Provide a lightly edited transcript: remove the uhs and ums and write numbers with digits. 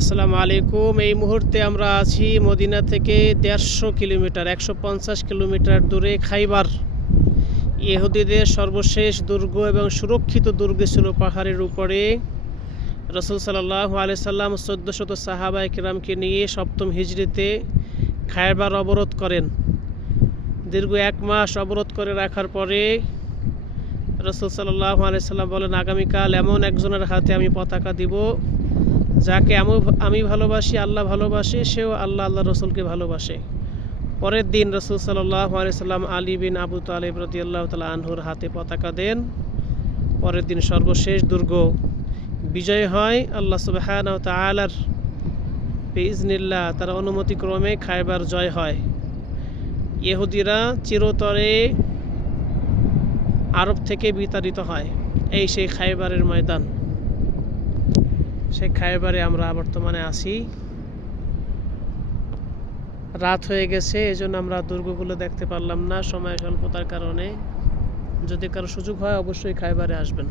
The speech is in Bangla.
আসসালামু আলাইকুম। এই মুহূর্তে আমরা আছি মদিনা থেকে ১৫০ কিলোমিটার ১৫০ কিলোমিটার দূরে খাইবার। ইহুদিদের সর্বশেষ দুর্গ এবং সুরক্ষিত দুর্গ ছিল পাহাড়ের উপরে। রাসূল সাল্লাল্লাহু আলাইহি সাল্লাম ১৪০০ সাহাবায়ে কেরামকে নিয়ে সপ্তম হিজরিতে খাইবার অবরোধ করেন। দীর্ঘ ১ মাস অবরোধ করে রাখার পরে রাসূল সাল্লাল্লাহু আলাইহি সাল্লাম বলেন, আগামীকাল এমন একজনের হাতে আমি পতাকা দিব যাকে আমি ভালোবাসি, আল্লাহ ভালোবাসে, সেও আল্লাহ রসুলকে ভালোবাসে। পরের দিন রাসূল সাল্লাল্লাহু আলাইহি সাল্লাম আলী বিন আবু তালিব রাদিয়াল্লাহু তাআলা আনহুর হাতে পতাকা দেন। পরের দিন সর্বশেষ দুর্গ বিজয় হয় আল্লাহ সুবহানাহু ওয়া তাআলার বিইজনিল্লাহ, তার অনুমতিক্রমে খাইবার জয় হয়। ইহুদিরা চিরতরে আরব থেকে বিতাড়িত হয়। এই সেই খাইবারের ময়দান। সেই খাইবারে আমরা বর্তমানে আছি। রাত হয়ে গেছে, এজন্য আমরা দুর্গগুলো দেখতে পারলাম না সময় স্বল্পতার কারণে। যদি কারো সুযোগ হয় অবশ্যই খাইবারে আসবেন।